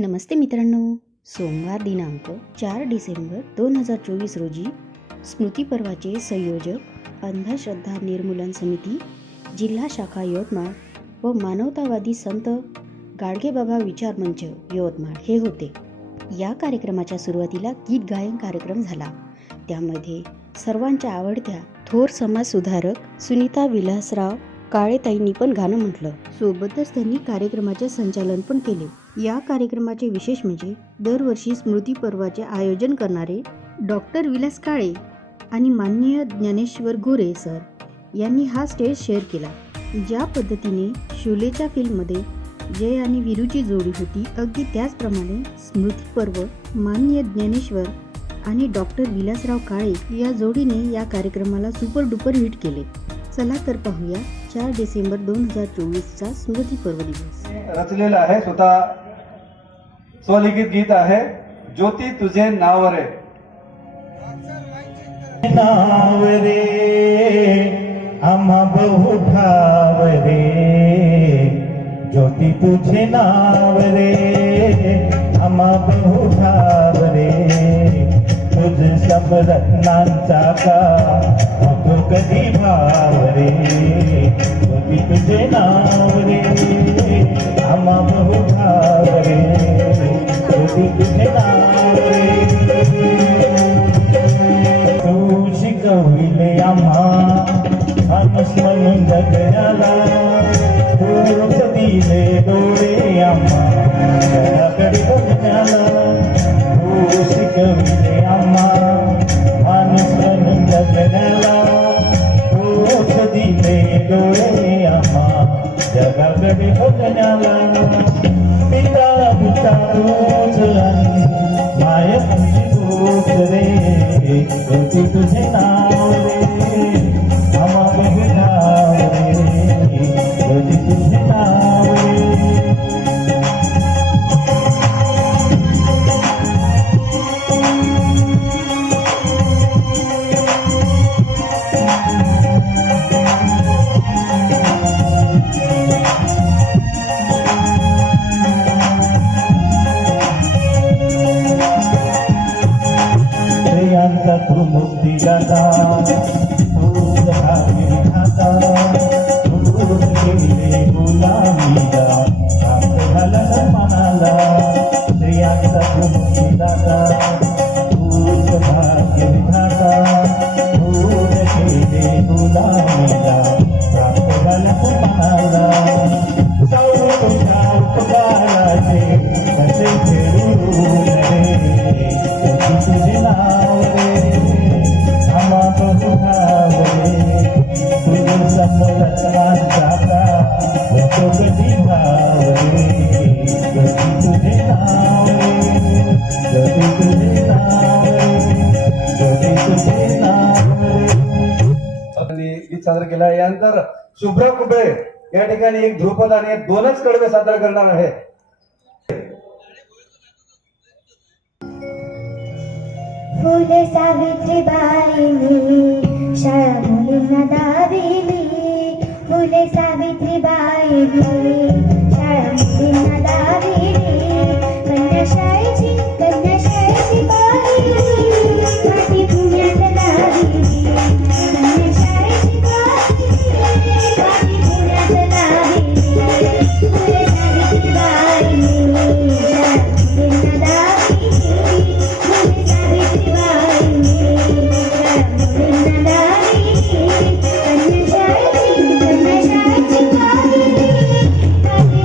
नमस्ते मित्रांनो, सोमवार दिनांक 4 डिसेंबर 2024 रोजी स्मृतिपर्वाचे संयोजक अंधश्रद्धा निर्मूलन समिती जिल्हा शाखा यवतमाळ व मानवतावादी संत गाडगेबाबा विचार मंच यवतमाळ हे होते. या कार्यक्रमाच्या सुरुवातीला गीत गायन कार्यक्रम झाला. त्यामध्ये सर्वांच्या आवडत्या थोर समाजसुधारक सुनीता विलासराव काळेताईंनी पण गाणं म्हटलं. सोबतच त्यांनी कार्यक्रमाचे संचालन पण केले. या कार्यक्रमाचे विशेष म्हणजे दरवर्षी स्मृती पर्वाचे आयोजन करणारे डॉक्टर विलास काळे आणि माननीय ज्ञानेश्वर गोरे सर यांनी हा स्टेज शेअर केला. ज्या पद्धतीने शोलेच्या फिल्ममध्ये जय आणि वीरूची जोडी होती, अगदी त्याचप्रमाणे स्मृती पर्व माननीय ज्ञानेश्वर आणि डॉक्टर विलासराव काळे या जोडीने या कार्यक्रमाला सुपर डुपर हिट केले. चला तर पाहूया 4 डिसेंबर 2024चा स्मृती पर्व दिवस. रचलेलं आहे, स्वतः स्वलिखित गीत आहे. ज्योती तुझे नाव रे, नाव रे आम्हा बहु ठाव रे, ज्योती तुझे नाव रे आम्हा बहु ठाव रे, तुझ सब रत्नांचा का होतो कधी भाव रे, ज्योती तुझे नाव रे आम्हा बहु ठाव रे, ज्योती तुझे नाव रे. तू शिकविले आम्हा माणूस म्हणून जगण्याला, तूच दिले डोळे आम्हा घराकडे बघण्याला, तू शिकविले आम्हा माणूस म्हणून जगण्याला, तूच दिले डोळे आम्हा जगाकडे बघण्याला. पिता पिता तूच आणि माय तुझी तूच रे, ज्योती तुझे नाव रे आम्हा बहु ठाव रे, ज्योती तुझे नाव रे. स्त्रियांचा तू मुक्तिदाता, तूच भावी विधाता, तूच केले गुलामीला प्राप्त झाला मनाला. स्त्रियांचा तू मुक्तिदाता, तूच भाग्य विधाता, तूच केले गुलामीला प्राप्त झाला मनाला. जाऊ तुझ्या उपकाराचे कसे फेडून रे, तुझे नाव रे आम्हा बहु ठाव रे, तुझे समरत्नांचा का होतो कधी भाव रे, ज्योती तुझे नाव रे, ज्योती तुझे नाव रे, ज्योती तुझे नाव रे. गीत सादर केलं आहे. यानंतर शुभ्रा कुबळे या ठिकाणी एक ध्रुपद आणि दोनच कडवे सादर करणार आहे. फुले सावित्रीबाईंनी शाळा मुलींना दाविली, फुले सावित्रीबाईंनी शाळा मुलींना दाविली, कन्याशाळेची पाहिली पाठी पुण्यात लाविली, कन्याशाळेची पाहिली पाठी पुण्यात लाविली, फुले सावित्रीबाईंनी शाळा मुलींना दाविली, फुले सावित्रीबाईंनी शाळा मुलींना दाविली, कन्याशाळेची पाहिली पाठी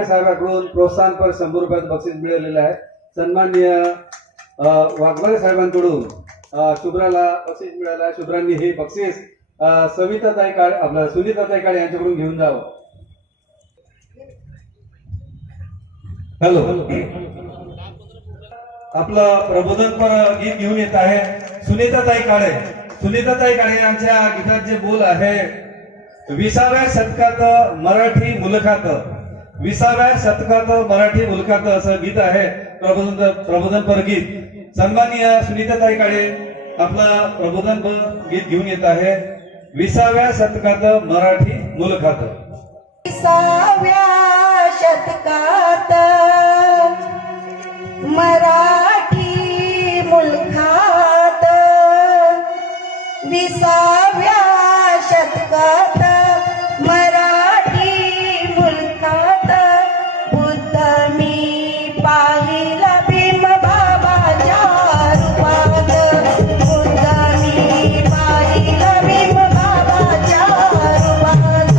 वाघमारे साहेबांकडून प्रोत्साहनपर 100 रुपयाचं बक्षीस मिळालेलं आहे. सन्माननीय वाघमारे साहेबांकडून शुभ्राला बक्षीस मिळालं आहे. शुभ्रांनी हे बक्षीस सविताताई काळे आपल्या सुनीताताई काळे यांच्याकडून घेऊन जावं. हॅलो, आपलं प्रबोधनपर गीत घेऊन येत आहे सुनीताताई काळे. सुनीताताई काळे यांच्या गीतात जे बोल आहे, 20व्या शतकात मराठी मुलखात, 20व्या शतकात मराठी मुलखात असं गीत आहे प्रबोधनपर गीत. सन्माननीय सुनीताताई काळे आपला प्रबोधनपर गीत घेऊन येत आहे 20व्या शतकात मराठी मुलखात. 20व्या शतकात मराठी मुलखात, 20व्या शतकात मराठी मुलखात, बुद्ध मी पाहिला भीम बाबाच्या रूपात, बुद्ध मी पाहिला भीम बाबाच्या रूपात.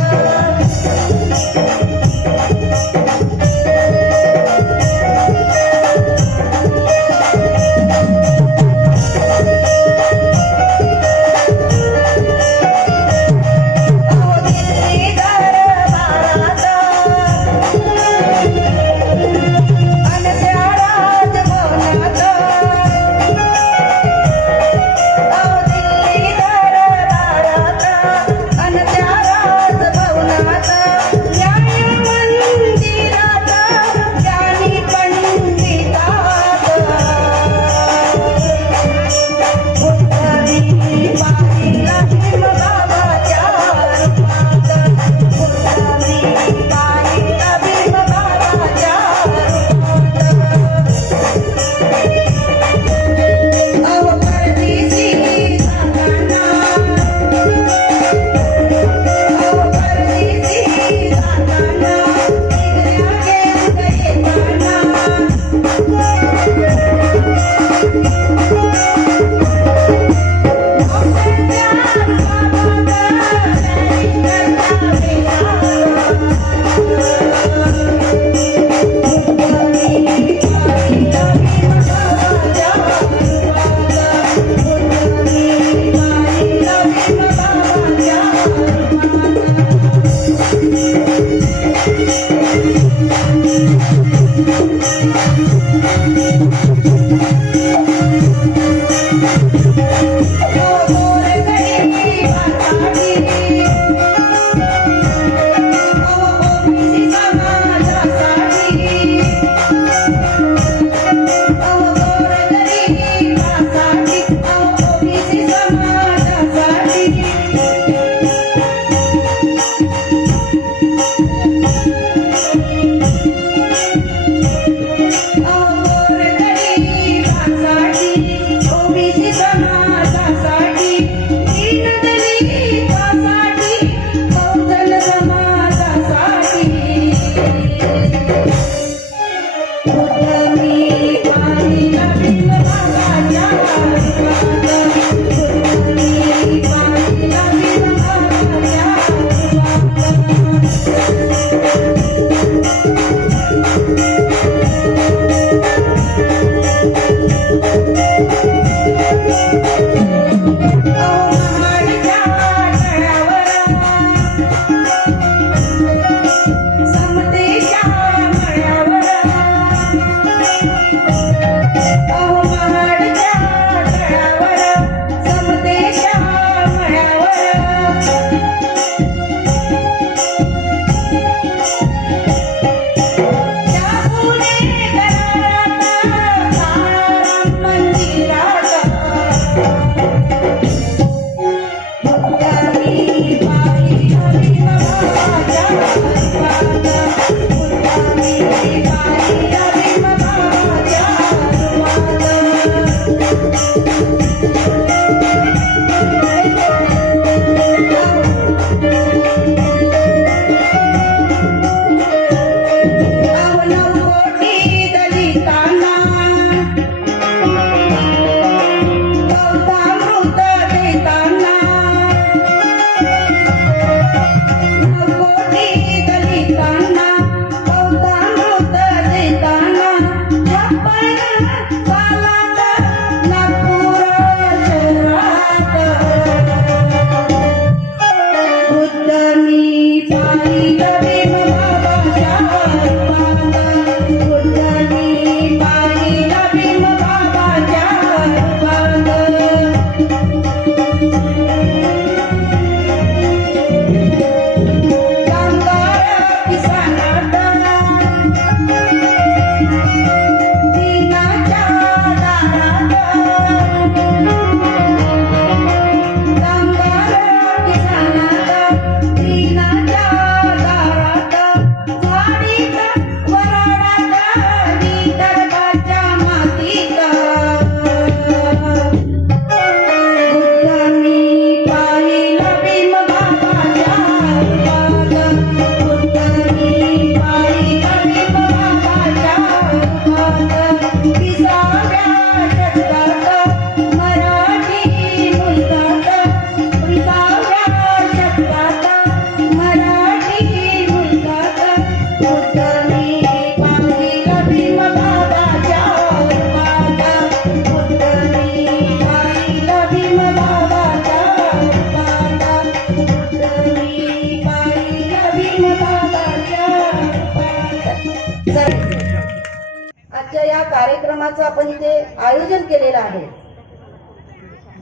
कार्यक्रमाचं आपण इथे आयोजन केलेलं आहे.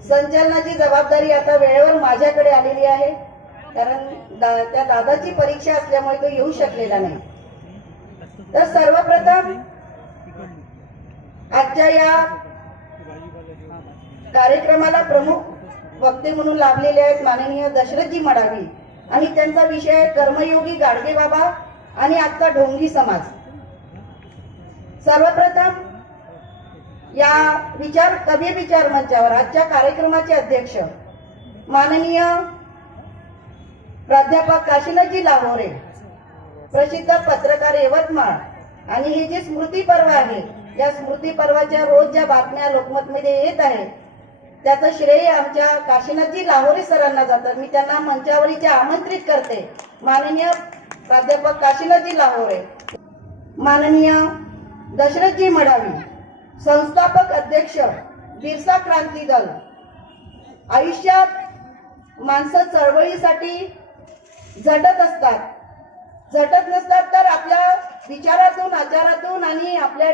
संचलनाची जबाबदारी आता वेळेवर माझ्याकडे आलेली आहे, कारण त्या दादाची परीक्षा असल्यामुळे तो येऊ शकलेला नाही. तर सर्वप्रथम आजच्या या कार्यक्रमाला प्रमुख वक्ते म्हणून लाभलेले आहेत माननीय दशरथजी मडावी, आणि त्यांचा विषय आहे कर्मयोगी गाडगे बाबा आणि आजचा ढोंगी समाज. सर्वप्रथम या कवी विचार मंचावर आजच्या कार्यक्रमाचे अध्यक्ष माननीय प्राध्यापक काशीनाथजी लाहोरे, प्रसिद्ध पत्रकार यवतमाळ, आणि हे जे स्मृती पर्व आहे, या स्मृती पर्वाच्या रोज ज्या बातम्या लोकमतमध्ये येत आहेत त्याचं श्रेय आमच्या काशीनाथजी लाहोरे सरांना जातं. मी त्यांना मंचावर इथे आमंत्रित करते. माननीय प्राध्यापक काशीनाथजी लाहोरे, माननीय दशरथजी मडावी, संस्थापक अध्यक्ष बिरसा क्रांती दल. आयुष्यात माणसं चळवळीसाठी झटत असतात, झटत नसतात तर आपल्या विचारातून, आचारातून आणि आपल्या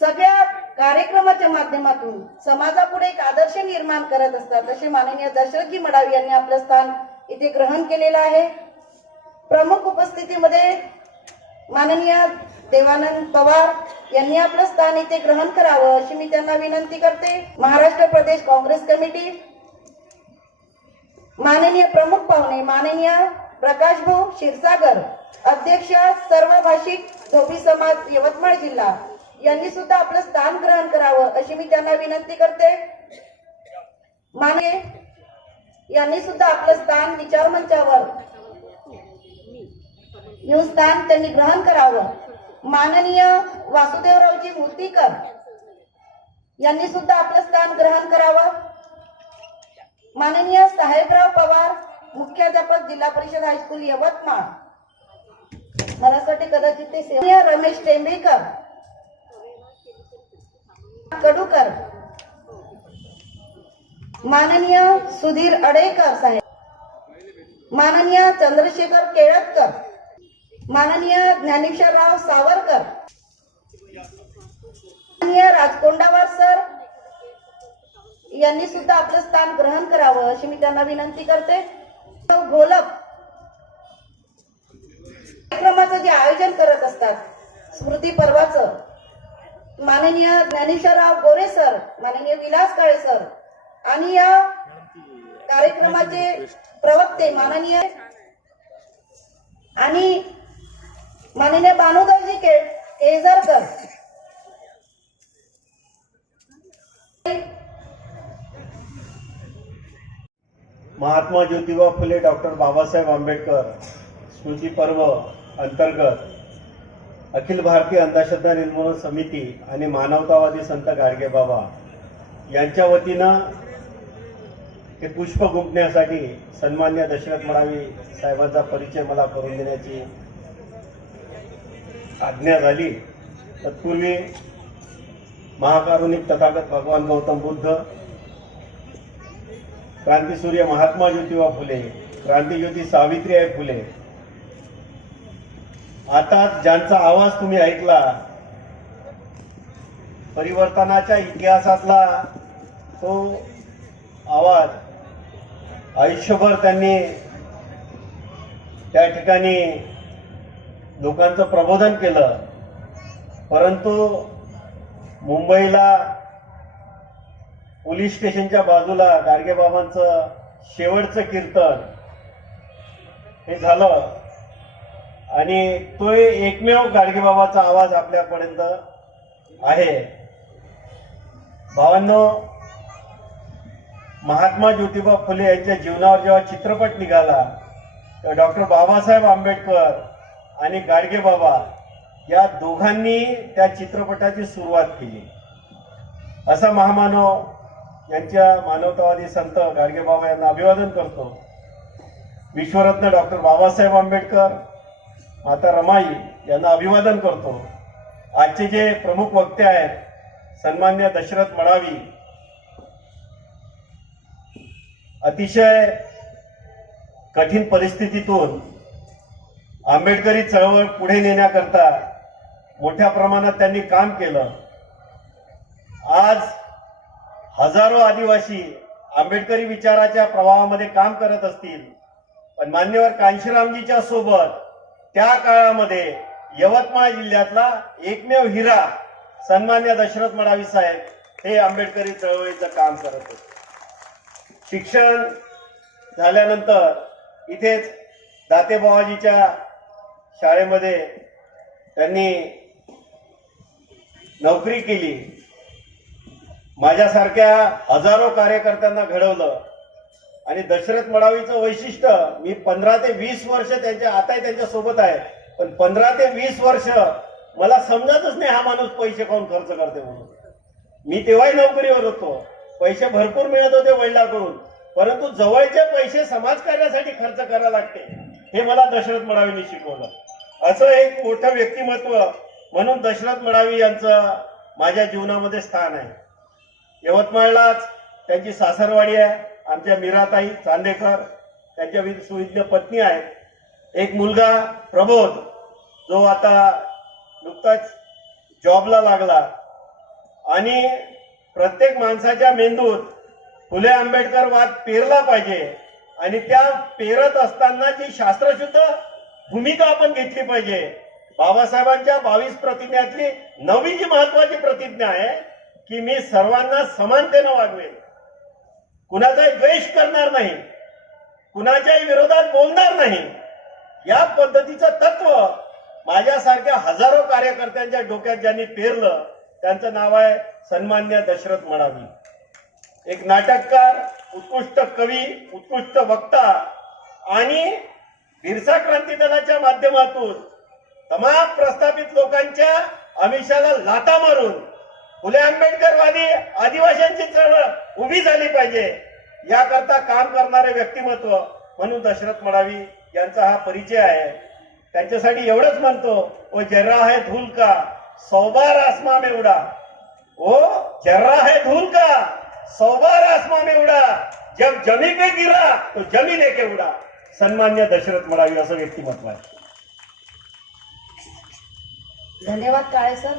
सगळ्या कार्यक्रमाच्या माध्यमातून समाजापुढे एक आदर्श निर्माण करत असतात. असे माननीय दशरथजी मडावी यांनी आपलं स्थान इथे ग्रहण केलेलं आहे. प्रमुख उपस्थितीमध्ये माननीय देवानंद पवार यांनी आपलं स्थान इथे ग्रहण करावं अशी मी त्यांना विनंती करते. महाराष्ट्र प्रदेश काँग्रेस कमिटी, माननीय प्रमुख पाहुणे माननीय प्रकाश भाऊ क्षीरसागर, अध्यक्ष सर्व भाषिक धोबी समाज यवतमाळ जिल्हा, यांनी सुद्धा आपलं स्थान ग्रहण करावं अशी मी त्यांना विनंती करते. माननीय यांनी सुद्धा आपलं स्थान विचार मंचावर येऊन स्थान त्यांनी ग्रहण करावं. माननीय वासुदेवरावजी मूर्तीकर यांनी सुद्धा आपलं स्थान ग्रहण करावं. माननीय साहेबराव पवार, मुख्याध्यापक जिल्हा परिषद हायस्कूल यवतमाळ, मला असं वाटते कदाचित ते माननीय रमेश टेंबेकर कडूकर, माननीय सुधीर अडेकर साहेब, माननीय चंद्रशेखर केळकर, माननीय ज्ञानेश्वरराव सावरकर, माननीय राजकोंडावर सर यांनी सुद्धा आपलं स्थान ग्रहण करावं अशी मी त्यांना विनंती करते. घोलप कार्यक्रमाचं जे आयोजन करत असतात स्मृती पर्वाचं, माननीय ज्ञानेश्वरराव गोरे सर, माननीय विलास काळे सर, आणि या कार्यक्रमाचे प्रवक्ते माननीय आणि माननीय भानुदासजी केळझरकर, महात्मा ज्योतिबा फुले डॉक्टर बाबासाहेब आंबेडकर स्मृती पर्व अंतर्गत अखिल भारतीय अंधश्रद्धा निर्मूलन समिती आणि मानवतावादी संत गाडगे बाबा यांच्या वतीनं हे पुष्प गुंफण्यासाठी सन्मान्य दशरथ मडावी साहेबांचा परिचय मला करून देण्याची आज्ञा झाली. तत्पूर्वी महाकारुणिक तथागत भगवान गौतम बुद्ध, क्रांतीसूर्य महात्मा ज्योतिबा फुले, क्रांतीज्योती सावित्रीबाई फुले, आता ज्यांचा आवाज तुम्ही ऐकला, परिवर्तनाच्या इतिहासातला तो आवाज, आयुष्यभर त्यांनी त्या ठिकाणी लोकांचं प्रबोधन केलं. परंतु मुंबईला पोलीस स्टेशनच्या बाजूला गाडगेबाबांचं शेवटचं कीर्तन हे झालं आणि तो एकमेव गाडगेबाबाचा आवाज आपल्यापर्यंत आहे. भावांनो, महात्मा ज्योतिबा फुले यांच्या जीवनावर जेव्हा चित्रपट निघाला तेव्हा डॉक्टर बाबासाहेब आंबेडकर आणि गाडगेबाबा या दोघांनी त्या चित्रपटाची सुरुवात केली. असा महामानव यांच्या मानवतावादी संत गाडगेबाबा यांना अभिवादन करतो. विश्वरत्न डॉक्टर बाबासाहेब आंबेडकर, माता रमाई यांना अभिवादन करतो. आजचे जे प्रमुख वक्ते आहेत सन्मान्य दशरथ मडावी, अतिशय कठीण परिस्थितीतून आंबेडकरी चळवळ पुढे नेण्याकरता मोठ्या प्रमाणात त्यांनी काम केलं. आज हजारो आदिवासी आंबेडकरी विचाराच्या प्रवाहामध्ये काम करत असतील, पण मान्यवर कांशीरामजीच्या सोबत त्या काळामध्ये यवतमाळ जिल्ह्यातला एकमेव हिरा सन्मान्य दशरथ मडावी साहेब हे आंबेडकरी चळवळीचं काम करत होते. शिक्षण झाल्यानंतर इथेच दातेबावाजीच्या शाळेमध्ये त्यांनी नोकरी केली. माझ्यासारख्या हजारो कार्यकर्त्यांना घडवलं. आणि दशरथ मडावीचं वैशिष्ट्य, मी 15 ते 20 वर्ष आताही त्यांच्या सोबत आहे, पण 15 ते 20 वर्ष मला समजतच नाही हा माणूस पैसे खाऊन खर्च करते म्हणून. मी तेव्हाही नोकरीवर होतो, पैसे भरपूर मिळत होते वडिलांकडून, परंतु जवळचे पैसे समाजकार्यासाठी खर्च करायला लागते हे मला दशरथ मडावींनी शिकवलं. असं एक मोठं व्यक्तिमत्व म्हणून दशरथ मडावी यांचं माझ्या जीवनामध्ये स्थान आहे. यवतमाळलाच त्यांची सासरवाडी आहे. आमच्या मीराताई चांदेकर त्यांच्या सुविज्ञ पत्नी आहेत. एक मुलगा प्रबोध, जो आता नुकताच जॉबला लागला. आणि प्रत्येक माणसाच्या मेंदूत फुले आंबेडकरवाद पेरला पाहिजे आणि त्या पेरत असतानाची शास्त्रशुद्ध भूमिका आपण घेतली पाहिजे. बाबासाहेबांच्या 22 प्रतिज्ञातली 9वी जी महत्वाची प्रतिज्ञा आहे की मी सर्वांना समानतेनं वागवेन, कुणाचाही द्वेष करणार नाही, कुणाच्याही विरोधात बोलणार नाही. या पद्धतीचं तत्व माझ्यासारख्या हजारो कार्यकर्त्यांच्या डोक्यात ज्यांनी पेरलं त्यांचं नाव आहे सन्मान्य दशरथ मडावी. एक नाटककार, उत्कृष्ट कवी, उत्कृष्ट वक्ता आणि बिरसा क्रांती दलाच्या माध्यमातून तमाम प्रस्थापित लोकांच्या आमिषाला लाथा मारून फुले आंबेडकरवादी आदिवासींची चळवळ उभी झाली पाहिजे याकरता काम करणारे व्यक्तिमत्व म्हणून दशरथ मडावी यांचा हा परिचय आहे. त्यांच्यासाठी एवढंच म्हणतो, ओ जर्रा है धूल का 100 बार आसमां में उडा, ओ जर्रा है धूल का 100 बार आसमां में उडा, जब जमी पे गिरा तो जमी लेके उडा. सन्मान्य दशरथ मडावी असं व्यक्तिमत्व आहे. धन्यवाद काळे सर.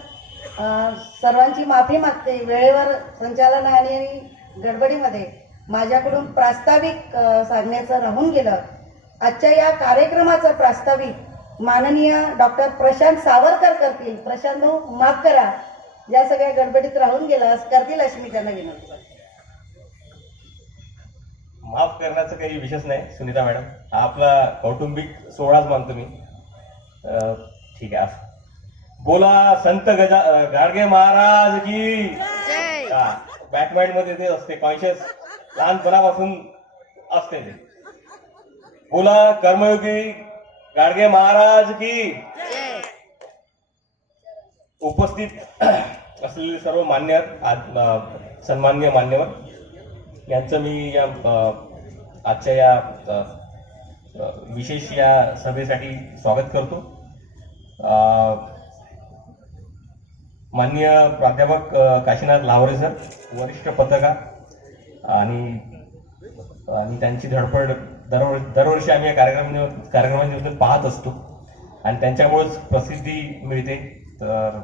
सर्वांची माफी मागते, वेळेवर संचालन आणि गडबडीमध्ये माझ्याकडून प्रास्ताविक सांगण्याचं राहून गेलं. आजच्या या कार्यक्रमाचं प्रास्ताविक माननीय डॉक्टर प्रशांत सावरकर करतील. प्रशांत भाऊ माफ करा, या सगळ्या गडबडीत राहून गेलं करतील अशी मी त्यांना विनंती करते. माफ करण्याचं काही विशेष नाही सुनीता मॅडम, हा आपला कौटुंबिक सोहळाच मानतो मी. ठीक आहे. बोला संत गाडगे महाराज की बॅटमॅन मध्ये ते असते, कॉन्शियस लहानपणापासून असते ते. बोला कर्मयोगी गाडगे महाराज की. उपस्थित असलेले सर्व सन्मान्य मान्यवर यांचं मी या आजच्या या विशेष या सभेसाठी स्वागत करतो. माननीय प्राध्यापक काशीनाथ लावरे सर, वरिष्ठ पत्रकार, आणि त्यांची धडपड दरवर्षी आम्ही या कार्यक्रमांची पाहत असतो आणि त्यांच्यामुळेच प्रसिद्धी मिळते, तर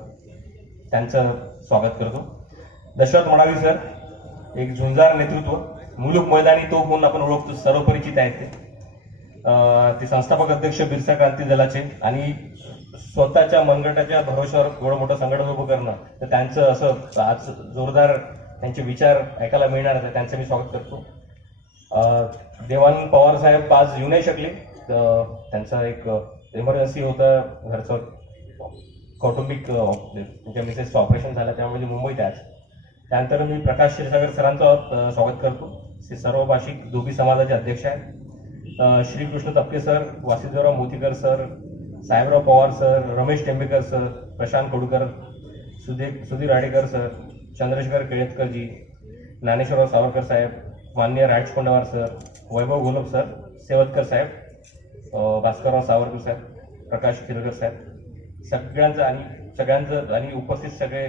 त्यांचं स्वागत करतो. दशरथ मडावी सर एक झुंजार नेतृत्व, मुलुक मैदानी तोफ म्हणून आपण ओळखतो, सर्वपरिचित आहेत ते संस्थापक अध्यक्ष बिरसा क्रांती दलाचे आणि स्वतःच्या मनगटाच्या भरोश्यावर एवढं मोठं संघटन उभं करणं, तर त्यांचं असं आज जोरदार त्यांचे विचार ऐकायला मिळणार आहे, त्यांचं मी स्वागत करतो. देवानंद पवार साहेब आज येऊ नाही शकले, त्यांचं एक इमर्जन्सी होतं, घरचं कौटुंबिक त्यांच्या मिसेसचं ऑपरेशन झालं, त्यामुळे मुंबईत आज. त्यानंतर मी प्रकाश क्षीरसागर सरांचं स्वागत करतो. ते सर्व भाषिक धोबी समाजाचे अध्यक्ष आहेत. Shrikrishna Tapke sir, Vasudevrao Motikar sir, Sahebrao Pawar sir, Ramesh Tembekar sir, Prashant Kodkar, Sudhir Radekar sir, Chandrashekhar केळेतकरजी, ज्ञानेश्वरराव सावरकर साहेब, माननीय राज कोंडावार सर, वैभव घोलप सर, सेवतकर साहेब, भास्करराव सावरकर साहेब, प्रकाश खिरकर साहेब, सगळ्यांचं आणि उपस्थित सगळे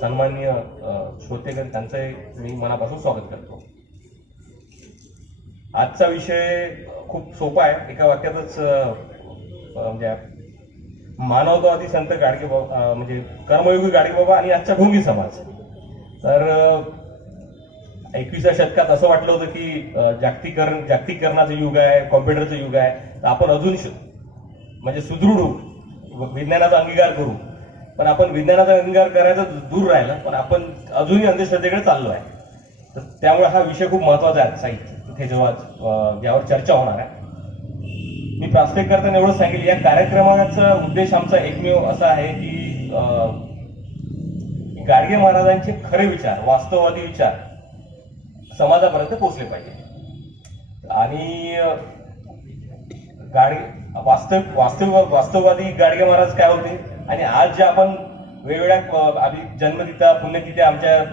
सन्माननीय श्रोतेगण, त्यांचं मी मनापासून स्वागत करतो. आजचा विषय खूप सोपा आहे, एका वाक्यातच म्हणजे मानवतावादी संत गाडगेबाबा म्हणजे कर्मयोगी गाडगेबाबा आणि आजचा ढोंगी समाज. तर 21व्या शतकात असं वाटलं होतं की जागतिकीकरणाचं युग आहे, कॉम्प्युटरचं युग आहे, तर आपण अजून म्हणजे सुदृढ होऊ, विज्ञानाचा अंगीकार करू. पण आपण विज्ञानाचा अंगीकार करायचा दूर राहिला, पण आपण अजूनही अंधश्रद्धेकडे चाललो आहे. तर त्यामुळे हा विषय खूप महत्वाचा आहे साहित्य इथे जेव्हा यावर चर्चा होणार आहे. मी प्रास्ताविक करताना एवढं सांगेल, या कार्यक्रमाचा उद्देश आमचा एकमेव असा आहे की गाडगे महाराजांचे खरे विचार, वास्तववादी विचार समाजापर्यंत पोहोचले पाहिजे. आणि वास्तववादी गाडगे महाराज काय होते आणि आज जे आपण वेगवेगळ्या आधी जन्मतिथ्या पुण्यतिथ्या आमच्या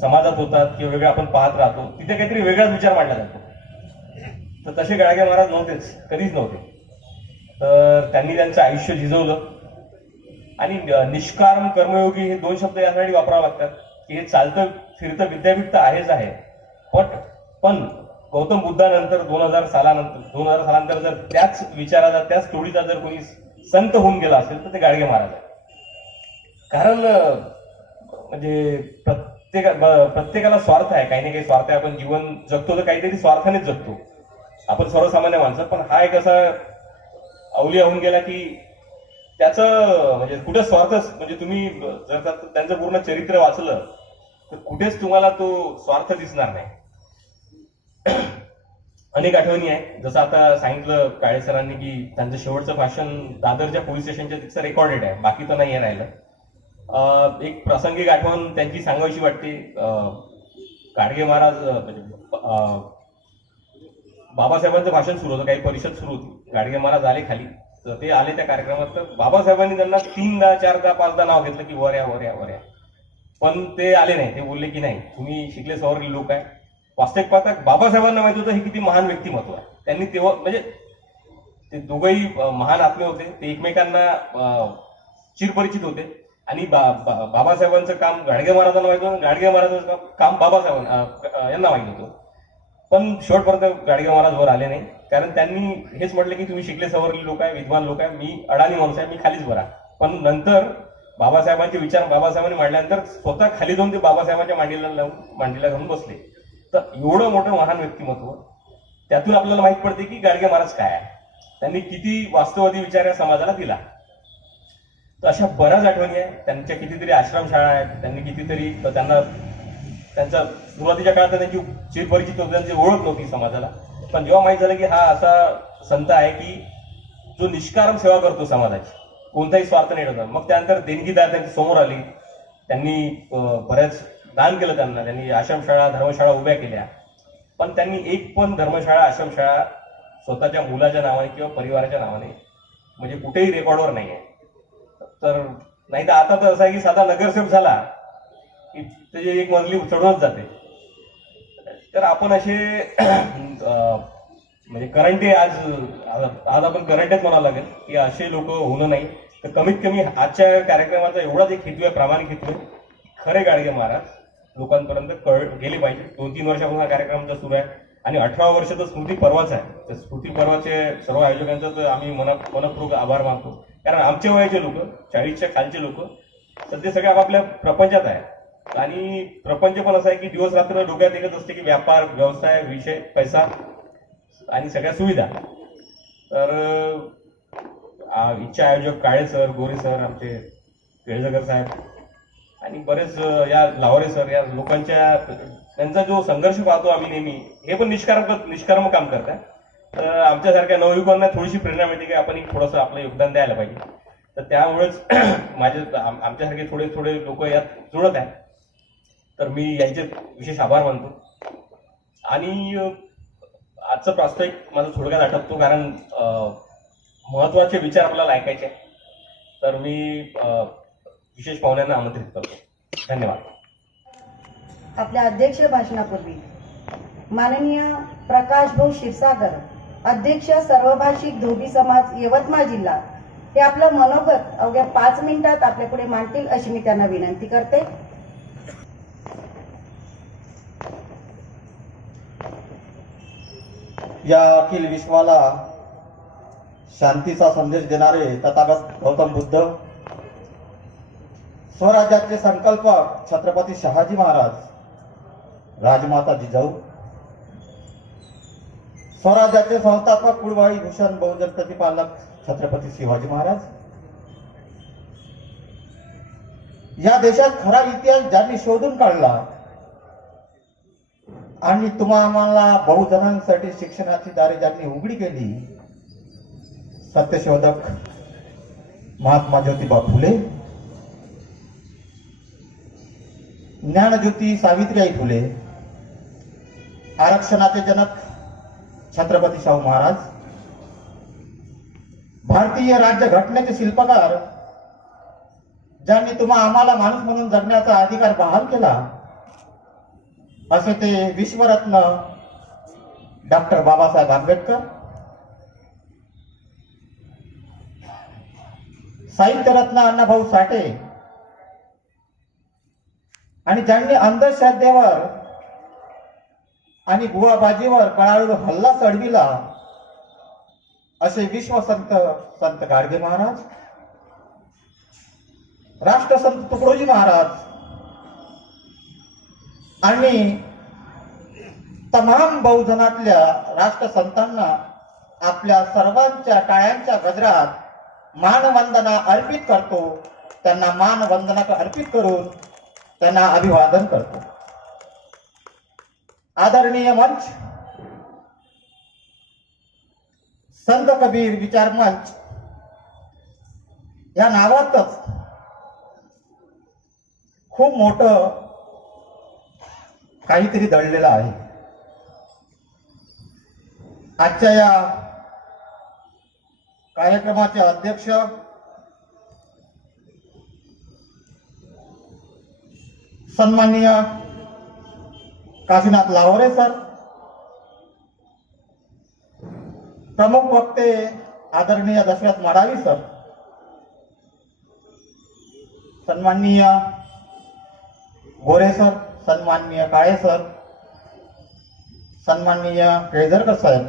समाजात होतात किंवा वेगळं आपण पाहत राहतो, तिथे काहीतरी वेगळाच विचार मांडला जातो. तर तसे गाडगे महाराज नव्हतेच, कधीच नव्हते. तर त्यांनी त्यांचं आयुष्य झिजवलं. आणि निष्काम कर्मयोगी हे 2 शब्द यासाठी वापरावे लागतात की हे चालतं फिरतं विद्यापीठ तर आहेच आहे, पण गौतम बुद्धानंतर 2000 सालानंतर जर त्याच विचाराचा, त्याच तोडीचा जर कोणी संत होऊन गेला असेल तर ते गाडगे महाराज आहे. कारण म्हणजे प्रत्येकाला स्वार्थ आहे, काही ना काही स्वार्थ आहे. आपण जीवन जगतो तर काहीतरी स्वार्थानेच जगतो आपण, सर्वसामान्य माणसं. पण हा एक असा अवलिया होऊन गेला की त्याचं म्हणजे कुठे स्वार्थच, म्हणजे तुम्ही जर त्यांचं पूर्ण चरित्र वाचलं तर कुठेच तुम्हाला तो स्वार्थ दिसणार नाही. अनेक आठवणी आहे. जसं आता सांगितलं काळे सरांनी की त्यांचं शेवटचं भाषण दादरच्या पोलीस स्टेशनच्या तिथं रेकॉर्डेड आहे, बाकी तर नाही राहिलं. एक प्रासंगिक आठवण त्यांची सांगावीशी वाटते. गाडगे महाराज म्हणजे बाबासाहेबांचं भाषण सुरू होतं, काही परिषद सुरू होती. गाडगे महाराज आले खाली, तर ते आले त्या कार्यक्रमात. तर बाबासाहेबांनी त्यांना 3दा 4दा 5दा नाव घेतलं की वर या. पण ते आले नाही. ते बोलले की नाही, तुम्ही शिकले सवरले लोक आहे. वास्तविक पाहता बाबासाहेबांना माहित होतं हे किती महान व्यक्तिमत्व आहे. त्यांनी तेव्हा म्हणजे ते दोघंही महान आत्मे होते, ते एकमेकांना चिरपरिचित होते. आणि बाबासाहेबांचं काम गाडगे महाराजांना माहित होतं, गाडगे महाराजांचं काम बाबासाहेबांना यांना माहित होतं. पण शेवटपर्यंत गाडगे महाराज वर आले नाही, कारण त्यांनी हेच म्हटलं की तुम्ही शिकले सवरले लोक आहे, विद्वान लोक आहे, मी अडाणी माणूस आहे, मी खालीच बरा. पण नंतर बाबासाहेबांचे विचार बाबासाहेबांनी मांडल्यानंतर स्वतः खाली जाऊन ते बाबासाहेबांच्या मांडीला घालून बसले. तर एवढं मोठं महान व्यक्तिमत्व, त्यातून आपल्याला माहित पडते की गाडगे महाराज काय आहे, त्यांनी किती वास्तववादी विचार या समाजाला दिला. तर अशा बऱ्याच आठवणी आहे. त्यांच्या कितीतरी आश्रमशाळा आहेत, त्यांनी कितीतरी त्यांचा सुरुवातीच्या काळात त्यांची चिरपरिचित होती, त्यांची ओळख नव्हती समाजाला. पण जेव्हा माहीत झालं की हा असा संत आहे की जो निष्काम सेवा करतो समाजाची, कोणताही स्वार्थ नाही ठेवता, मग त्यानंतर देणगीदार त्यांच्या समोर आली. त्यांनी बऱ्याच दान केलं, त्यांनी आश्रमशाळा धर्मशाळा उभ्या केल्या. पण त्यांनी एक पण धर्मशाळा आश्रमशाळा स्वतःच्या मुलाच्या नावाने किंवा परिवाराच्या नावाने म्हणजे कुठेही रेकॉर्डवर नाही आहे. तर नाही तर आता तर असं आहे की साधा नगरसेवक झाला की त्याची एक मजली चढूनच जाते. तर आपण असे म्हणजे करंटे आज आपण करंटेच म्हणावं लागेल की असे लोक होणं नाही. तर कमीत कमी आजच्या कार्यक्रमाचा एवढाच एक हेतू आहे, प्रामाणिक हेतू आहे, खरे गाडगे महाराज लोकांपर्यंत गेले पाहिजे. 2-3 वर्षापासून हा कार्यक्रम सुरू आहे आणि 18 वर्ष तर स्मृती पर्वाच आहे. तर स्मृती पर्वाचे सर्व आयोजकांचा तर आम्ही मनपूर्वक आभार मानतो. कारण आमच्या वयाचे लोक, 40च्या खालचे लोक सध्या सगळे आपापल्या प्रपंचात आहे. आणि प्रपंच पण असं आहे की दिवस रात्र डोक्यात एकच असते की व्यापार, व्यवसाय, विषय, पैसा आणि सगळ्या सुविधा. तर इच्छा आयोजक काळे सर, गोरे सर, आमचे केळजकर साहेब आणि बरेच या लावरे सर, या लोकांच्या त्यांचा जो संघर्ष पाहतो आम्ही नेहमी, हे पण निष्काम काम करतात. तर आमच्यासारख्या नवयुवकांना थोडीशी प्रेरणा मिळते की आपण थोडंसं आपलं योगदान द्यायला पाहिजे. तर त्यामुळेच आमच्यासारखे थोडे लोक यात जुळत आहेत. तर मी यांचे विशेष आभार मानतो. आणि आजचं प्रास्ताविक माझं थोडक्यात आठवतो, कारण महत्वाचे विचार आपल्याला ऐकायचे. तर मी विशेष पाहुण्यांना आमंत्रित करतो. धन्यवाद. आपल्या अध्यक्ष भाषणापूर्वी माननीय प्रकाशभाऊ क्षीरसागर, अध्यक्ष सर्वभाषिक धोबी समाज यवतमाळ जिल्हा, हे आपलं मनोगत अवघ्या 5 मिनिटात आपल्या पुढे मांडतील अशी मी त्यांना विनंती करते. या अखिल विश्वाला शांतीचा संदेश देणारे तथागत गौतम बुद्ध, स्वराज्याचे संकल्पक छत्रपती शहाजी महाराज, राजमाता जिजाऊ, स्वराज्याचे संस्थापक कुळवाडी भूषण बहुजन प्रतिपालक छत्रपती शिवाजी महाराज, या देशात खरा इतिहास ज्यांनी शोधून काढला आणि तुम्हाला बहुजनांसाठी शिक्षणाची दारे ज्यांनी उघडी केली, सत्यशोधक महात्मा ज्योतिबा फुले, ज्ञानज्योती सावित्रीबाई फुले, आरक्षणाचे जनक छत्रपती शाहू महाराज, भारतीय राज्य घटनेचे शिल्पकार ज्यांनी आम्हाला माणूस म्हणून जगण्याचा अधिकार बहाल केला, असे ते विश्वरत्न डॉक्टर बाबासाहेब आंबेडकर, साहित्यरत्न अण्णाभाऊ साठे, आणि ज्यांनी अंधश्रद्धेवर आणि बुवाबाजीवर कळाळू हल्ला चढविला, असे विश्वसंत संत गाडगे महाराज, राष्ट्रसंत तुकडोजी महाराज आणि तमाम बहुजनातल्या राष्ट्रसंतांना आपल्या सर्वांच्या टाळ्यांच्या गजरात मानवंदना अर्पित करतो. त्यांना मानवंदना अर्पित करून त्यांना अभिवादन करतो. आदरणीय मंच, संत कबीर विचार मंच या नावातच खूप मोठं काहीतरी दडलेलं आहे. आजच्या या कार्यक्रमाचे अध्यक्ष सन्माननीय काशीनाथ लाहोरे सर, प्रमुख वक्ते आदरणीय दशरथ मडावी सर, सन्माननीय गोरे सर, सन्माननीय काळे सर, सन्माननीय केळझरकर साहेब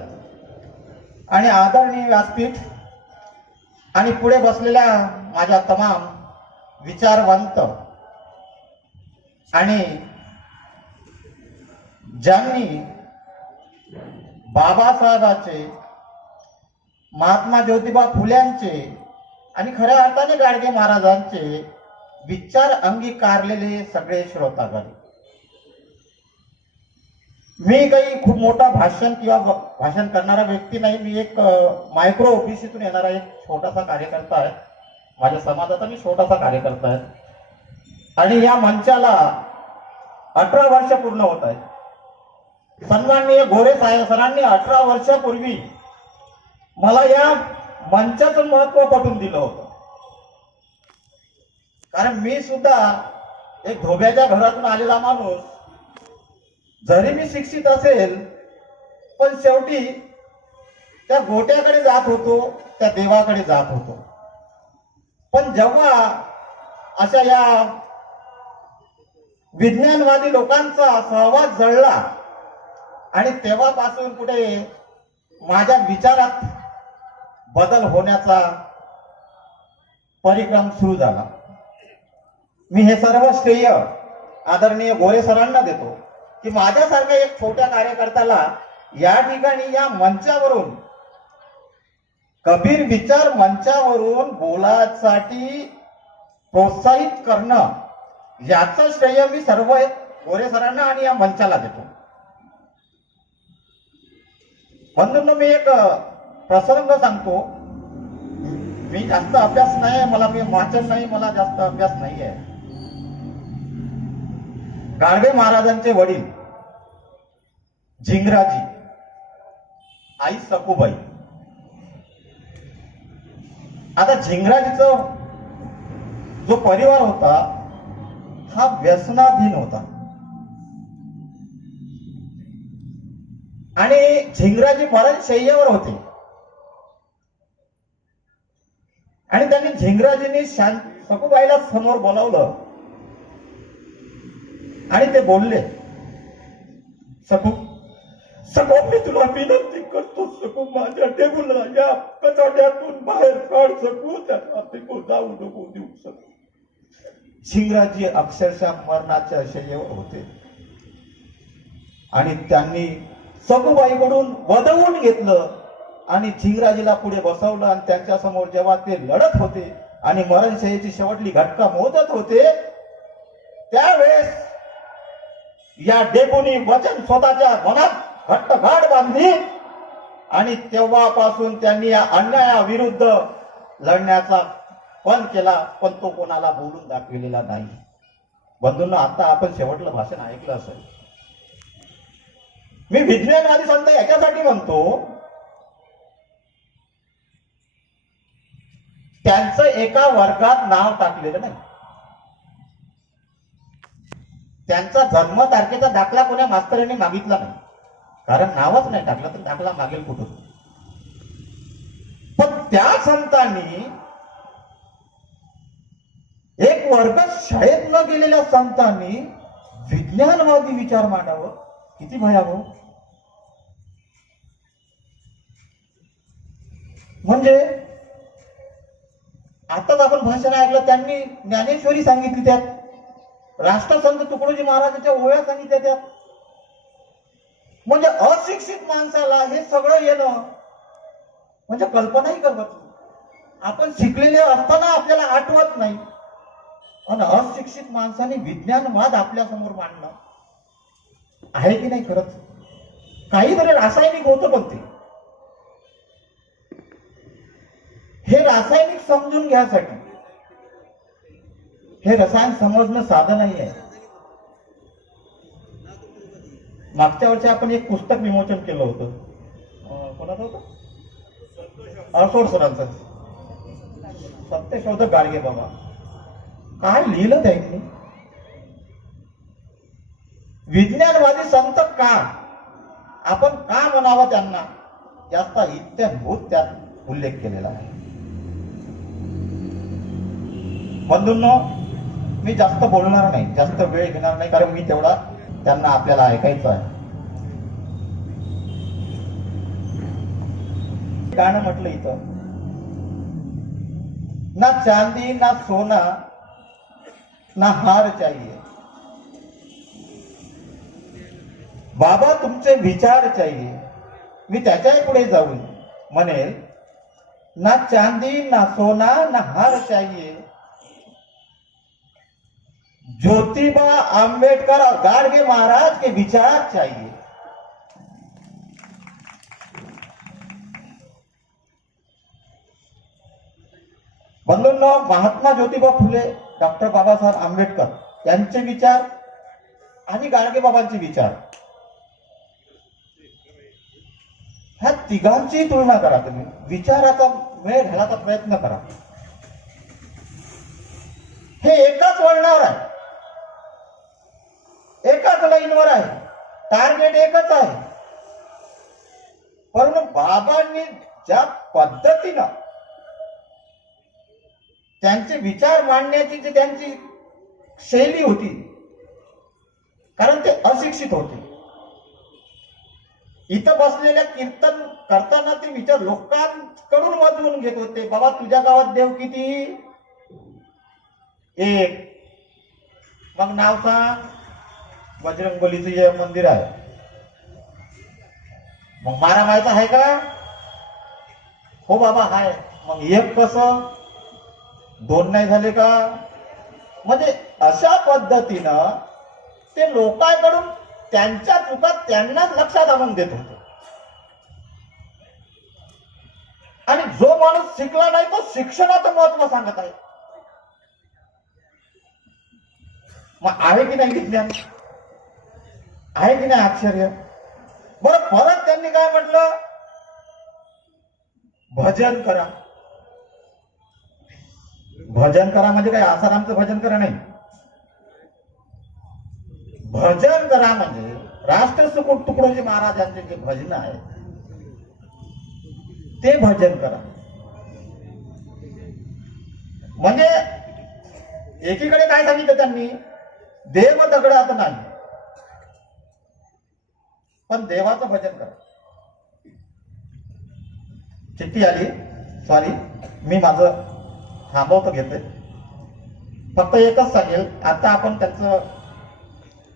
आणि आदरणीय व्यासपीठ आणि पुढे बसलेल्या माझ्या तमाम विचारवंत आणि ज्यांनी बाबासाहेबांचे, महात्मा ज्योतिबा फुल्यांचे आणि खऱ्या अर्थाने गाडगे महाराजांचे विचार अंगीकारलेले सगळे श्रोतागण, मी काही खूप मोठा भाषण करणारा व्यक्ती नाही. मी एक मायक्रो ओबीसीतून येणारा एक छोटासा कार्यकर्ता आहे. माझ्या समाजाचा मी छोटासा कार्यकर्ता आहे आणि या मंचाला 18 वर्ष पूर्ण होत आहे. सन्माननीय गोरे साहेब सरांनी 18 वर्षापूर्वी मला या मंचाचं महत्व पटवून दिलं होतं. कारण मी सुद्धा एक धोब्याच्या घरातून आलेला माणूस, जरी मी शिक्षित असेल पण शेवटी त्या गोट्याकडे जात होतो, त्या देवाकडे जात होतो. पण जेव्हा अशा या विज्ञानवादी लोकांचा सहवास जळला आणि तेव्हापासून कुठे माझ्या विचारात बदल होण्याचा परिक्रम सुरू झाला. मी हे सर्व श्रेय आदरणीय गोरे सरांना देतो की माझ्यासारख्या एक छोट्या कार्यकर्त्याला या ठिकाणी या मंचावरून, कबीर विचार मंचावरून बोलासाठी प्रोत्साहित करणं, याचं श्रेय मी सर्व गोरे सरांना आणि या मंचाला देतो. बंधूंनो, मी एक प्रसंग सांगतो. मी जास्त अभ्यास नाही, मला मी वाचन नाही, मला जास्त अभ्यास नाही आहे. गाडगे महाराजांचे वडील झिंगराजी, आई सखूबाई. आता झिंगराजीचा जो परिवार होता हा व्यसनाधीन होता आणि झिंगराजी मरणशय्येवर होते आणि त्यांनी झिंगराजींनी सखूबाईला समोर बोलावलं आणि ते बोलले, सखू, मी तुला विनंती करतो सकू माझ्या टेबुलला या कचाट्यातून बाहेर काढ सकू त्याला ते जाऊ नको देऊ सकू. झिंगराजी अक्षरशः मरणाच्या शय्येवर होते आणि त्यांनी सगूबाईकडून वदवून घेतलं आणि झिंगराजीला पुढे बसवलं आणि त्यांच्या समोर जेव्हा ते लढत होते आणि मरणशय्येची शेवटली घटका मोजत होते त्यावेळेस या डेपुनी वचन स्वतःच्या मनात घट्ट गाठ बांधली आणि तेव्हापासून त्यांनी या अन्यायाविरुद्ध लढण्याचा पण केला, पण तो कोणाला बोलून दाखविलेला नाही. बंधूंनो, आता आपण शेवटलं भाषण ऐकलं असेल. मी विज्ञानवादी संत याच्यासाठी म्हणतो, त्यांचं एका वर्गात नाव टाकलेलं नाही. त्यांचा जन्म तारखेचा दाखला कोण्या मास्तरांनी मागितला नाही, कारण नावच नाही टाकलं तर दाखला मागेल कुठून. पण त्या संतांनी एक वर्ग शाळेत न गेलेल्या संतांनी विज्ञानवादी विचार मांडावं, किती भयावह. म्हणजे आताच आपण भाषण ऐकलं, त्यांनी ज्ञानेश्वरी सांगितली, त्यात राष्ट्रसंत तुकडोजी महाराजांच्या ओव्या सांगितल्या त्यात. म्हणजे अशिक्षित माणसाला हे सगळं येणं म्हणजे कल्पनाही करत नाही. आपण शिकलेले असताना आपल्याला आठवत नाही आणि अशिक्षित माणसाने विज्ञानवाद आपल्या समोर मांडणं आहे की नाही. खरंच काहीतरी रासायनिक होतं, पण ते हे रासायनिक समजून घ्यासाठी हे रसायन समजणं साधं नाही आहे. मागच्या वर्षी आपण एक पुस्तक विमोचन केलं होतं, कोणाचं होतं? अडसोड सरांचं, सत्यशोधक गाडगे बाबा. काय लिहिलं त्यांनी? विज्ञानवादी संत का, आपण का म्हणावं त्यांना, याचा इत्याभूत त्यात उल्लेख केलेला आहे. बंधूंनो, मी जास्त बोलणार नाही, जास्त वेळ घेणार नाही, कारण मी तेवढा त्यांना आपल्याला ऐकायचं आहे. गाणं म्हटलं इथं, ना चांदी ना सोना ना हार चाहिए, बाबा तुमचे विचार चाहिए. मी त्याच्याही पुढे जाऊन म्हणेल, ना चांदी ना सोना ना हार चाहिए, ज्योतिबा आंबेडकर और गाडगे महाराज के विचार चाहिए. बंधूंनो, महात्मा ज्योतिबा फुले, डॉक्टर बाबासाहेब आंबेडकर यांचे विचार आणि गाडगे बाबांचे विचार, ह्या तिघांची तुलना करा. तुम्ही विचाराचा मेळ घालायचा प्रयत्न करा. हे एकाच वळणावर आहे, एकाच लाईनवर आहे, टार्गेट एकच आहे. परंतु बाबांनी ज्या पद्धतीनं त्यांचे विचार मांडण्याची जी त्यांची शैली होती, कारण ते अशिक्षित होते, इथं बसलेल्या कीर्तन करताना ते विचार लोकांकडून वाचवून घेत होते. बाबा तुझ्या गावात देव किती? एक. मग नाव सांग. बजरंगबलीचं जे मंदिर आहे. मग मारा मायचा आहे का? हो बाबा आहे. मग एक कसं? दोन नाही झाले का? म्हणजे अशा पद्धतीनं ते लोकांकडून त्यांच्या चुका त्यांनाच लक्षात आणून देत होते. आणि जो माणूस शिकला नाही तो शिक्षणाचं महत्व सांगत आहे. मग आहे की नाही विज्ञान? आहे की नाही आश्चर्य? बरं, परत त्यांनी काय म्हटलं? भजन करा. भजन करा म्हणजे काय आसारामचं भजन करा नाही. भजन करा म्हणजे राष्ट्रसुख तुकडोजी महाराजांचे जे भजन आहे ते भजन करा. म्हणजे एकीकडे काय सांगितलं त्यांनी? देव दगडात नाही, पण देवाचं भजन करा. चिठ्ठी आली. सॉरी, मी माझं थांबवतो घेते. फक्त एकच सांगेल, आता आपण त्यांचं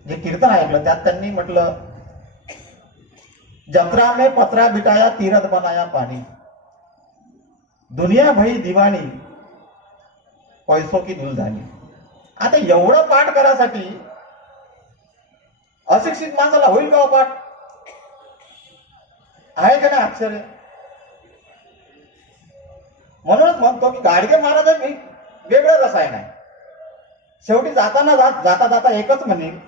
जे कीर्तन ऐकलं त्यात त्यांनी म्हटलं, जत्रा में पत्रा बिटाया तीरथ बनाया पाणी, दुनिया भई दिवाणी पैसों की दुलधानी. आता एवढं पाठ करासाठी अशिक्षित माणसाला होईल का पाठ? आहे का नाही अक्षर? म्हणूनच म्हणतो की गाडगे महाराज वेगळं रसायन आहे. शेवटी जाता जाता एकच म्हणेल,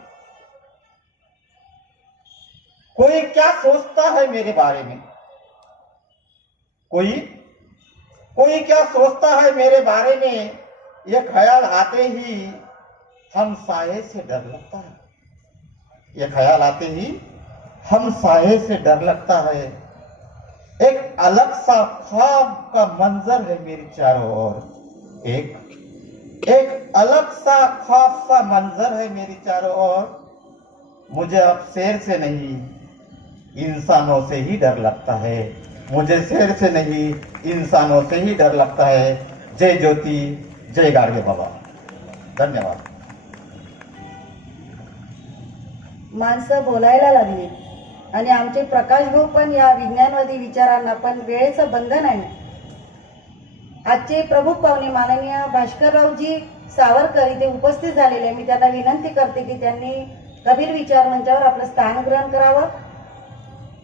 कोई क्या सोचता है मेरे बारे में, कोई क्या सोचता है मेरे बारे में, ये ख्याल आते ही हम साये से डर लगता है, ये ख्याल आते ही हम साये से डर लगता है. एक अलग सा ख्वाब का मंजर है मेरी चारों ओर, एक अलग सा ख्वाब सा मंजर है मेरी चारों ओर. मुझे अब शेर से नहीं इंसानों से ही डर लगता है, मुझे शेर से नहीं इंसानों से ही डर लगता है. जय ज्योती, जय गाडगे बाबा. धन्यवाद. माणसं बोलायला लागली आणि आमचे प्रकाश भाऊ पण या विज्ञानवादी विचारांना पण वेळेचं बंधन आहे. आजचे प्रमुख पाहुणे माननीय भास्कररावजी सावरकर इथे उपस्थित झालेले. मी त्यांना विनंती करते की त्यांनी कबीर विचार मंचावर आपलं स्थान ग्रहण करावं.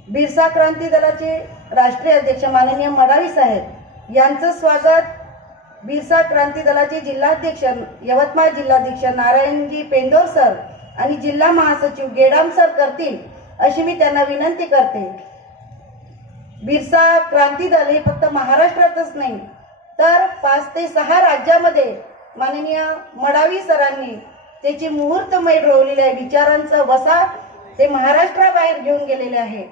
बिरसा क्रांती दलाचे राष्ट्रीय अध्यक्ष माननीय मडावी साहेब यांचं स्वागत बिरसा क्रांती दलाचे जिल्हाध्यक्ष यवतमाळ जिल्हाध्यक्ष नारायणजी पेंदोर सर आणि जिल्हा महासचिव गेडाम सर करतील अशी मी त्यांना विनंती करते. बिरसा क्रांती दल हे फक्त महाराष्ट्रातच नाही तर 5 ते 6 राज्यामध्ये माननीय मडावी सरांनी त्याची मुहूर्तमेढ रोवलेली आहे. विचारांचा वसा ते महाराष्ट्राबाहेर घेऊन गेलेले आहे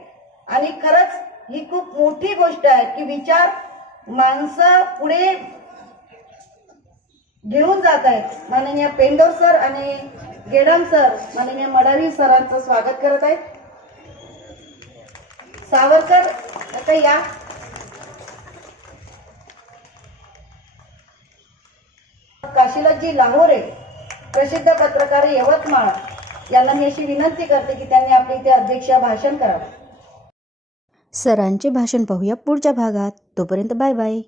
आणि खरंच ही खूप मोठी गोष्ट आहे की विचार माणसं पुढे घेऊन जात आहेत. माननीय पेंडोर सर आणि गेडाम सर माननीय मडावी सरांचं स्वागत करत आहेत. सावरकर आता या. काशीनाथजी लाहोरे प्रसिद्ध पत्रकार यवतमाळ यांना मी अशी विनंती करते की त्यांनी आपले इथे अध्यक्ष भाषण करावं. सरांचे भाषण पाहूया पुढच्या भागात. तोपर्यंत बाय बाय.